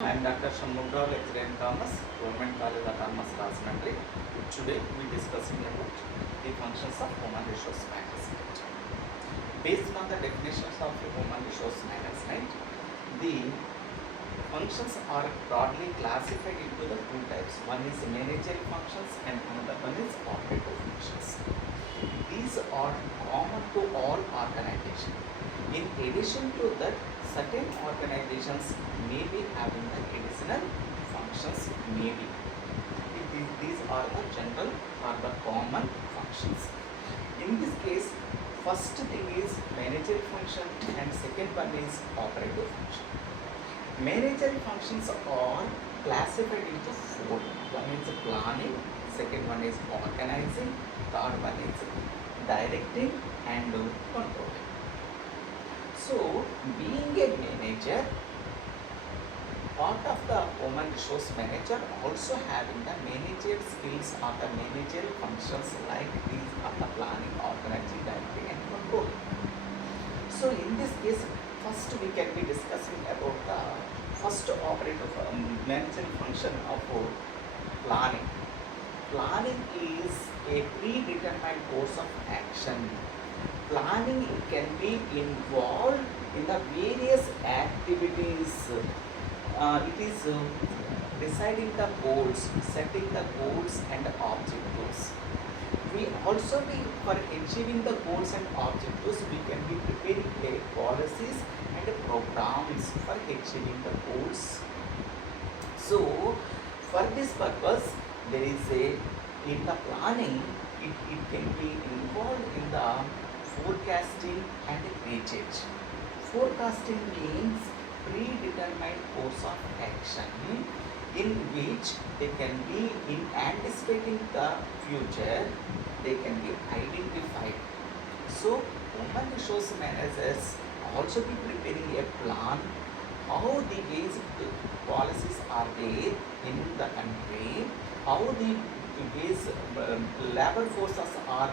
I am Dr. Shanmugha, lecturer in commerce, Government College Autonomous Rajahmundry. Today we are discussing about the functions of human resource management. Based on the definitions of human resource management, the functions are broadly classified into the two types. One is managerial functions and another one is operative functions. These are common to all organizations. In addition to that, certain organizations may be having the additional functions, maybe. These are the general or the common functions. In this case, first thing is managerial function and second one is operative function. Managerial functions are classified into four. One is planning, second one is organizing, third one is directing and controlling. So, being a manager, part of the human resource manager also having the managerial skills or the managerial functions like these are the planning, organizing, directing and controlling. So, in this case, first we can be discussing about the first operative managerial function of planning. Planning is a predetermined course of action. Planning can be involved in the various activities. It is deciding the goals, setting the goals and objectives. We also be for achieving the goals and objectives, we can be preparing policies and programs for achieving the goals. So, for this purpose, there is in the planning, it can be involved in the forecasting and research. Forecasting means predetermined course of action in which they can be in anticipating the future, they can be identified. So, human resource managers also be preparing a plan how the basic policies are there in the country, how the ways labor forces are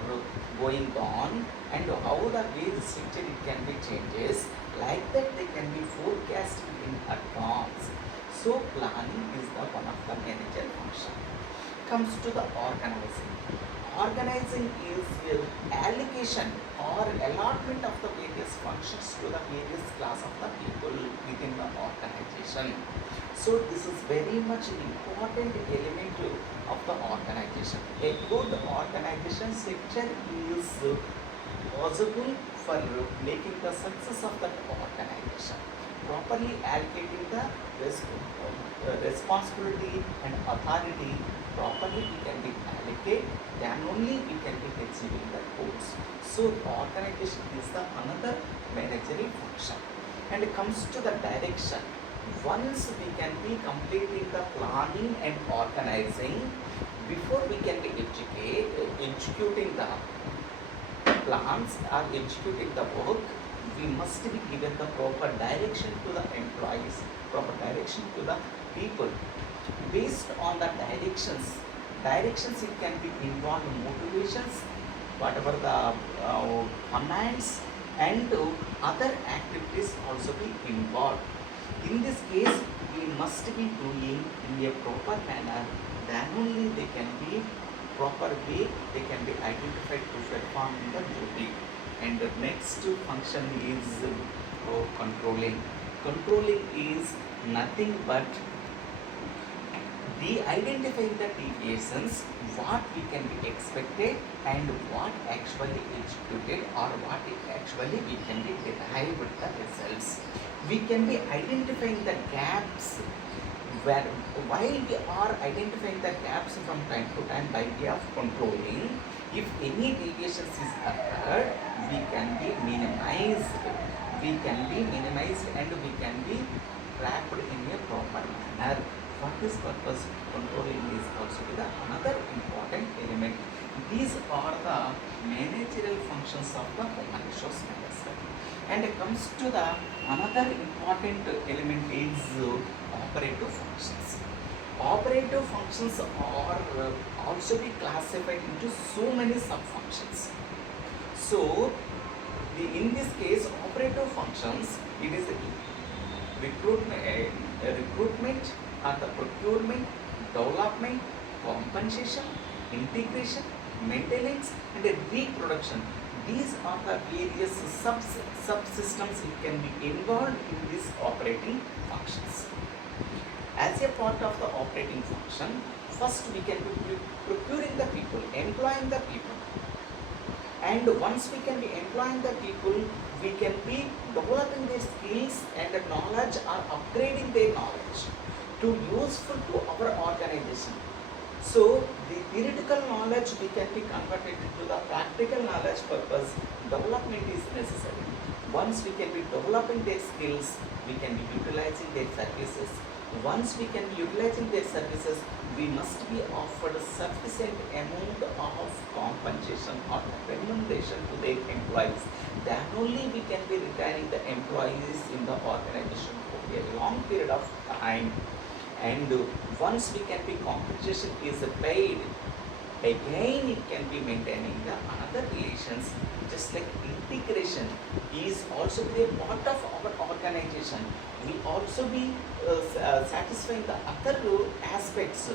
going on and how the wage structure it can be changes, like that they can be forecasted in advance. So planning is the one of the managerial function. Comes to the organizing. Organizing is allocation or allotment of the various functions to the various class of the people within the organization. So this is very much important element of the organization. A good organization structure is possible for making the success of that organization. Properly allocating the responsibility and authority, properly we can be allocated, then only we can be achieving the goals. So organization is the another managerial function. And it comes to the direction. Once we can be completing the planning and organizing, before we can be executing the plans or executing the work, we must be given the proper direction to the employees, proper direction to the people. Based on the directions it can be involved motivations, whatever the commands and other activities also be involved. In this case, we must be doing in a proper manner, then only they can be proper way, they can be identified to perform the duty. And the next function is controlling. Controlling is nothing but de-identifying the deviations, what we can be expected and what actually executed or what actually we can be derived with the results. We can be identifying the gaps where while we are identifying the gaps from time to time by way of controlling, if any deviations is occurred, we can be minimized. We can be minimized and we can be tracked in a proper manner. For this purpose, controlling is also another important element. These are the managerial functions of the human resource management. And it comes to the another important element is operative functions. Operative functions are also be classified into so many sub-functions. So, in this case, operative functions, it is recruitment are the procurement, development, compensation, integration, maintenance, and reproduction. These are the various subsystems that can be involved in these operating functions. As a part of the operating function, first we can be procuring the people, employing the people. And once we can be employing the people, we can be developing their skills and knowledge or upgrading their knowledge to useful to our organization. So the theoretical knowledge we can be converted into the practical knowledge purpose. Development is necessary. Once we can be developing their skills, we can be utilizing their services. Once we can be utilizing their services, we must be offered a sufficient amount of compensation or remuneration to their employees. Then only we can be retaining the employees in the organization for a long period of time. And once we can be compensation is paid, again it can be maintaining the another relations, just like integration is also be a part of our organization. We also be satisfying the other aspects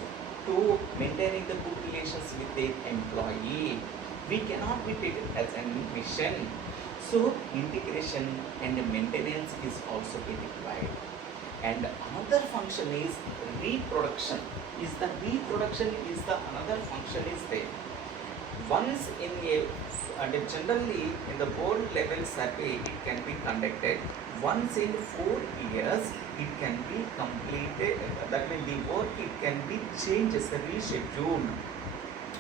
to maintaining the good relations with the employee. We cannot be treated as a mission. So integration and maintenance is also be required. And another function is reproduction. Another function is there. Once in a and generally in the board level survey it can be conducted once in 4 years. It can be completed. That means the work it can be changed, rescheduled.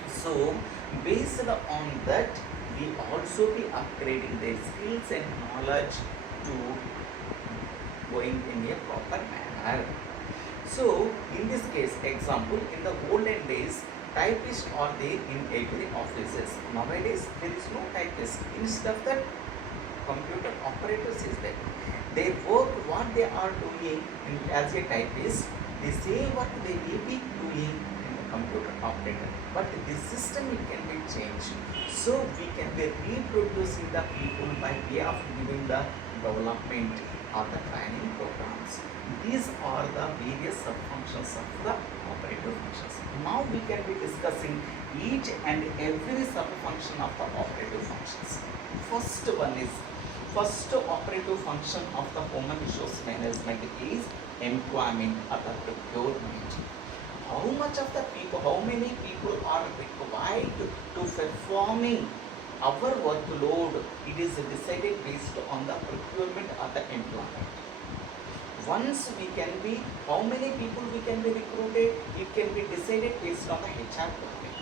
So based on that, we also be upgrading their skills and knowledge to going in a proper manner. So in this case, example, in the olden days, typists are there in every offices. Nowadays, there is no typist. Instead of that, computer operators is there. They work what they are doing as a typist. They say what they will be doing in the computer operator. But the system it can be changed. So we can be reproducing the people by way of giving the development or the training programs. These are the various sub-functions of the operative functions. Now we can be discussing each and every sub-function of the operative functions. First operative function of the human resource management is employment or the procurement. How many people are required to performing our workload, it is decided based on the procurement or the employment. Once we can be, how many people we can be recruited, it can be decided based on the HR planning.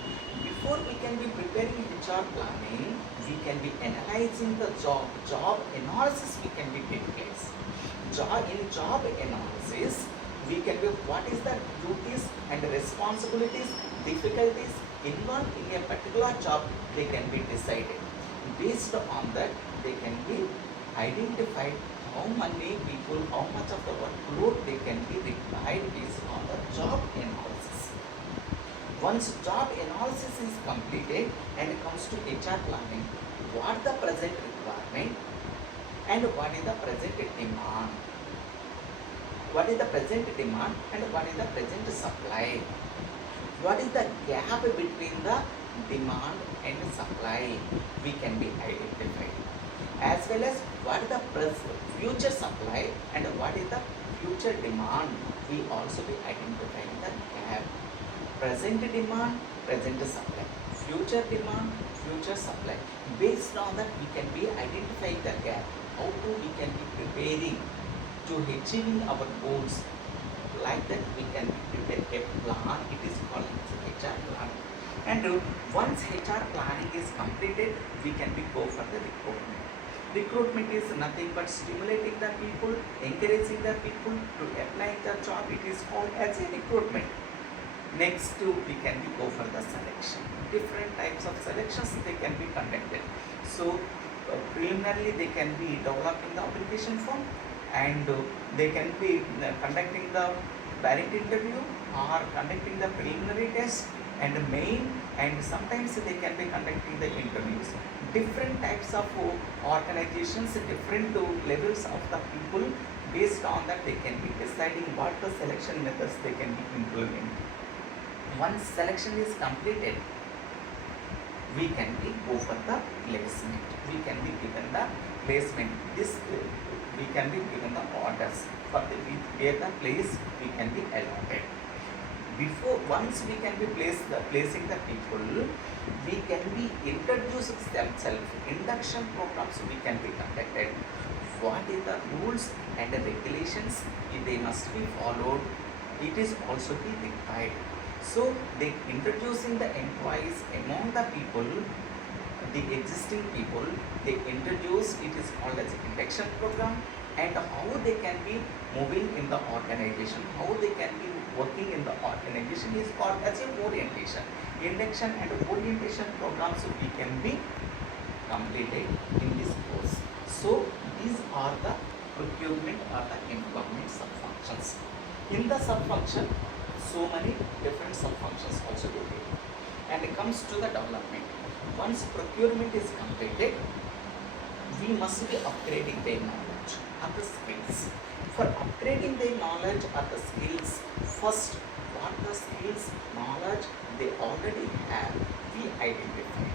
Before we can be preparing HR planning, we can be analyzing the job analysis we can be take place. In job analysis, we can be what is the duties and responsibilities, difficulties involved in a particular job, they can be decided. Based on that, they can be identified how many people, how much of the workload they can be required based on the job analysis. Once job analysis is completed and it comes to HR planning, what the present requirement and what is the present demand. What is the present demand and what is the present supply. What is the gap between the demand and supply, we can be identified. As well as what is the future supply and what is the future demand, we also be identifying the gap. Present demand, present supply. Future demand, future supply. Based on that, we can be identifying the gap. How to we can be preparing to achieving our goals. Like that, we can prepare a plan. It is called HR plan. And once HR planning is completed, we can be go for the recruitment. Recruitment is nothing but stimulating the people, encouraging the people to apply the job. It is called as a recruitment. Next, we can be go for the selection. Different types of selections they can be conducted. So preliminarily they can be developing the application form, and they can be conducting the direct interview or conducting the preliminary test and main, and sometimes they can be conducting the interviews. Different types of organizations, different levels of the people, Based on that, they can be deciding what the selection methods they can be implementing. Once selection is completed, we can be go for the placement. We can be given the placement. This we can be given the orders for the where the place we can be allotted. Before once we can be placing the people, we can be introduce themselves. Induction programs we can be conducted. What is the rules and the regulations? If they must be followed, it is also be required. So they introducing the employees among the people, the existing people. They introduce, it is called as induction program, and how they can be moving in the organization, how they can be working in the organization is called as a orientation. Induction and orientation programs we can be completed in this course. So these are the procurement or the employment sub-functions. In the sub-function, so many different sub-functions also do it. And it comes to the development. Once procurement is completed, we must be upgrading their knowledge or the skills. For upgrading their knowledge or the skills, first what the skills, knowledge they already have, we identify.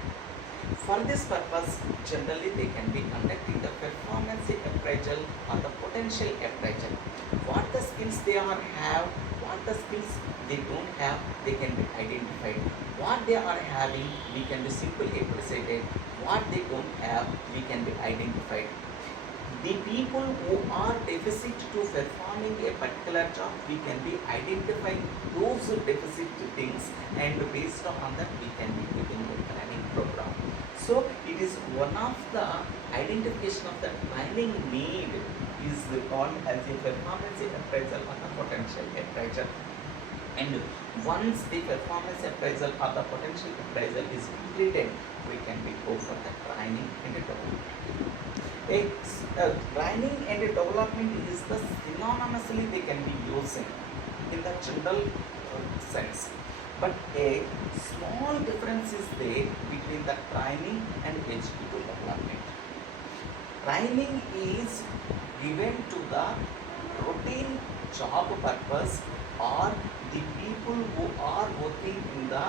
For this purpose, generally they can be conducting the performance appraisal or the potential appraisal. What the skills they are have, what the skills they don't have, they can be identified. What they are having, we can be simply appreciated. What they don't have, we can be identified. The people who are deficit to performing a particular job, we can be identifying those deficit things, and based on that we can be giving the training program. So it is one of the identification of the training need is called as a performance appraisal or the potential appraisal. And once the performance appraisal or the potential appraisal is completed, we can be go for the training and development. Training and development is the synonymously they can be using in the general sense. But a small difference is there between the training and executive development. Training is given to the routine job purpose, or the people who are working in the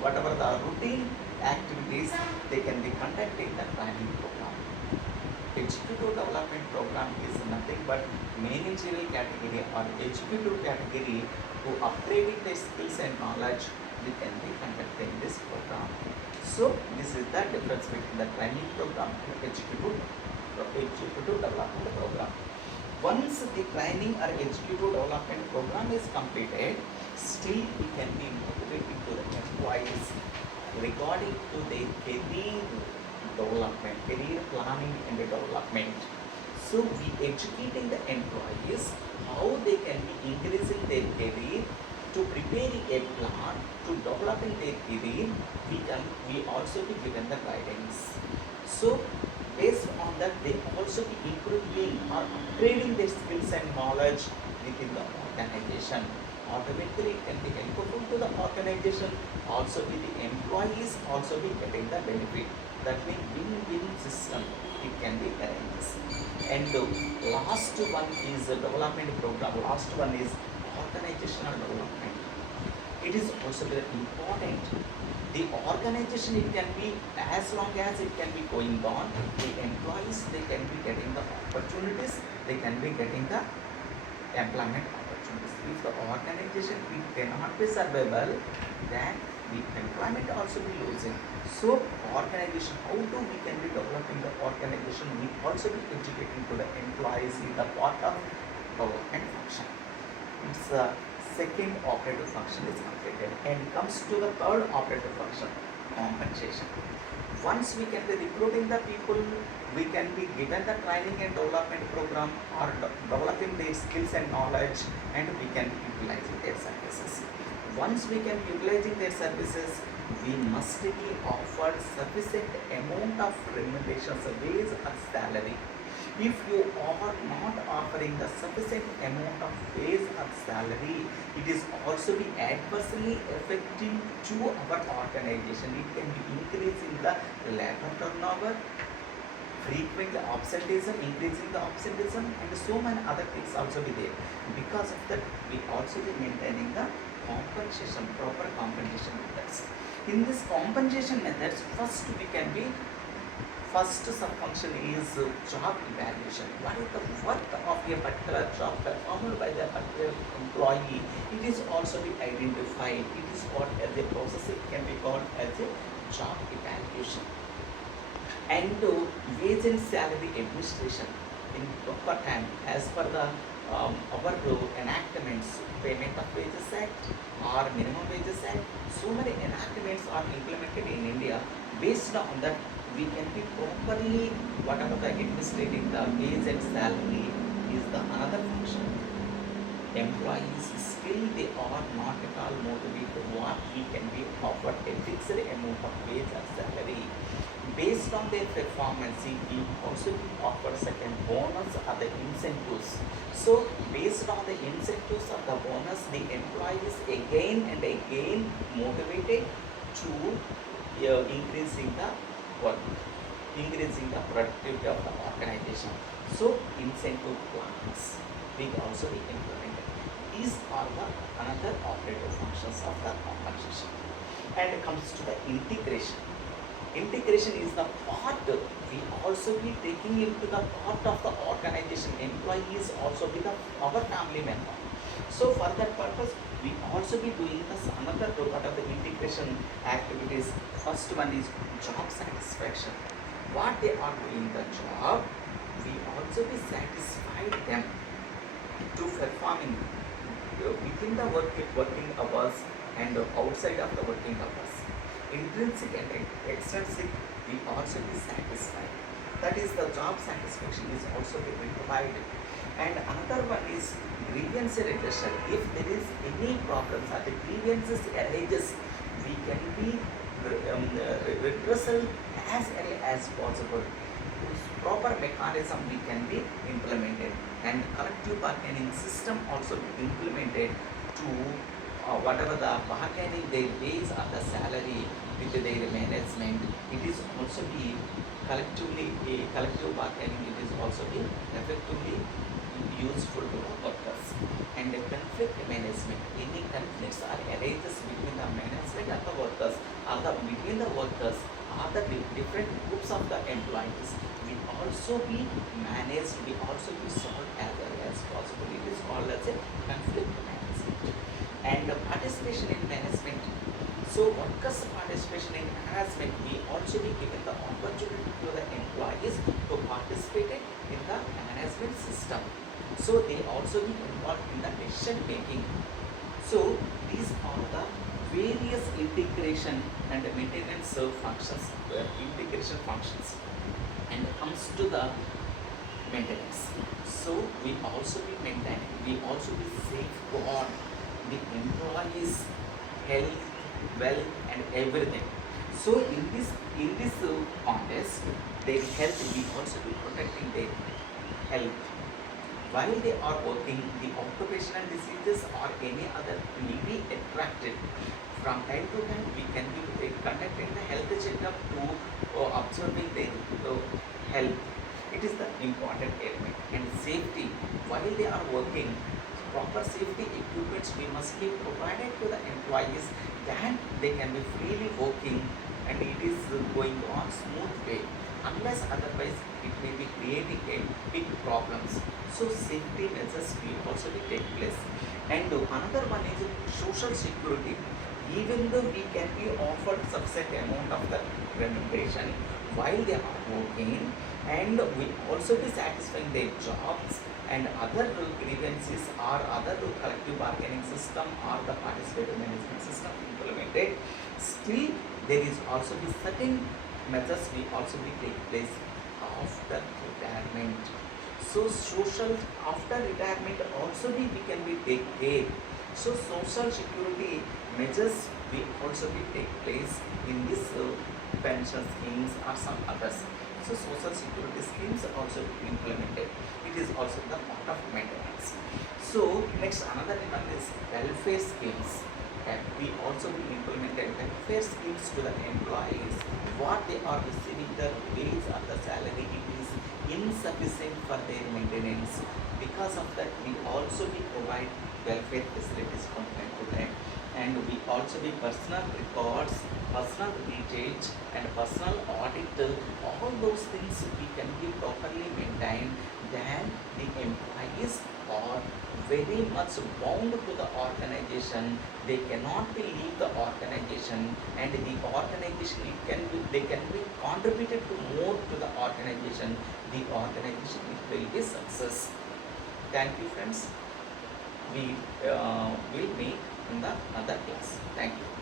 whatever the routine activities, they can be conducting the training program. Executive development program is nothing but managerial category or executive category who upgrading their skills and knowledge, we can be conducting this program. So this is the difference between the training program and executive development program. Once the training or executive development program is completed, still we can be motivating to the employees regarding to their career development, career planning and development. So we educating the employees how they can be increasing their career, to preparing a plan to developing their career. We also be given the guidance. So based on that, they also be improving or upgrading their skills and knowledge within the organization. Automatically it can be helpful to the organization, also with the employees also be getting the benefit. That means win-win system it can be arranged. And the last one is the development program. Last one is organizational development. It is also very important. The organization, it can be as long as it can be going on, the employees they can be getting the opportunities, they can be getting the employment opportunities. If the organization it cannot be survivable, then the employment also be losing. So organization, how do we can be developing the organization? We also be educating to the employees in the part of development function. It's the second operative function is completed, and comes to the third operative function, compensation. Once we can be recruiting the people, we can be given the training and development program or developing their skills and knowledge, and we can be utilizing their services. Once we can be utilizing their services, we must be offered sufficient amount of remuneration, wage or salary. If you are not offering the sufficient amount of wage or salary, it is also be adversely affecting to our organization. It can be increasing the labor turnover. frequent absenteeism, increasing the absenteeism, and so many other things also be there. Because of that, we also be maintaining the compensation, proper compensation methods. In this compensation methods, first sub-function is job evaluation. What is the work of a particular job performed by the particular employee? It is also be identified. It is called as a process. It can be called as a job evaluation. And wage and salary administration in proper time as per the our enactments, Payment of Wages Act or Minimum Wages Act. So many enactments are implemented in India. Based on that, we can be properly whatever the administrating the wage and salary is the another function. Employees still they are not at all motivated what we can be offered a fixed amount of wage or salary. Based on their performance, we also offer certain bonus or the incentives. So based on the incentives or the bonus, the employees again and again motivated to increasing the work, increasing the productivity of the organization. So incentive plans will also be implemented. These are the another operative functions of the compensation. And it comes to the integration. Integration is the part we also be taking into the part of the organization. Employees also be our family member. So for that purpose, we also be doing this another part of the integration activities. First one is job satisfaction. What they are doing the job, we also be satisfied them to performing within the working hours and outside of the working hours. Intrinsic and extrinsic, we also be satisfied. That is the job satisfaction is also being provided. And another one is grievance redressal. If there is any problems or the grievances arises, we can be redressal as early as possible. Proper mechanism we can be implemented, and collective bargaining system also be implemented to whatever the bargaining they raise or the salary with their management. It is also be collectively a collective bargaining. It is also be effectively useful to the workers. And the conflict management. Any conflicts or arises between the management and the workers, or the between the workers or the different groups of the employees, we also be managed. We also be solved as early as possible. It is called as a conflict management. And participation in management. So workers' participation in management, we also be given the opportunity to the employees to participate in the management system. So they also be involved in the decision making. So these are the various integration and maintenance functions, integration functions. And comes to the maintenance. So we also be maintaining, we also be safeguard the employees' health, wealth, and everything. So in this context, their health, we also be protecting their health. While they are working, the occupational diseases or any other will be attracted. From time to time, we can be conducting the health checkup to observing their health. It is the important element. And safety, while they are working, proper safety equipments we must be provided to the employees, that they can be freely working and it is going on smooth way. Unless otherwise, it may be creating a big problems. So safety measures will also be take place. And another one is social security. Even though we can be offered sufficient amount of the remuneration while they are working, and we also be satisfying their jobs and other grievances or other collective bargaining system or the participative management system implemented, still there is also be certain methods will also be take place after retirement. So social after retirement also we can be take care. So social security measures will also be take place in this pension schemes or some others. So social security schemes are also implemented. It is also the part of maintenance. So next another one is welfare schemes. And we also implemented welfare schemes to the employees. What they are receiving the wage or the salary, it is insufficient for their maintenance. Because of that, we also we provide welfare facilities from time to time, and we also be personal records, personal details, and personal audit. All those things we can be properly maintained. Then the employees are very much bound to the organization. They cannot be leave the organization, and the organization it can be, they can be contributed to more to the organization. The organization it will be success. Thank you, friends. We will meet in the other class. Thank you.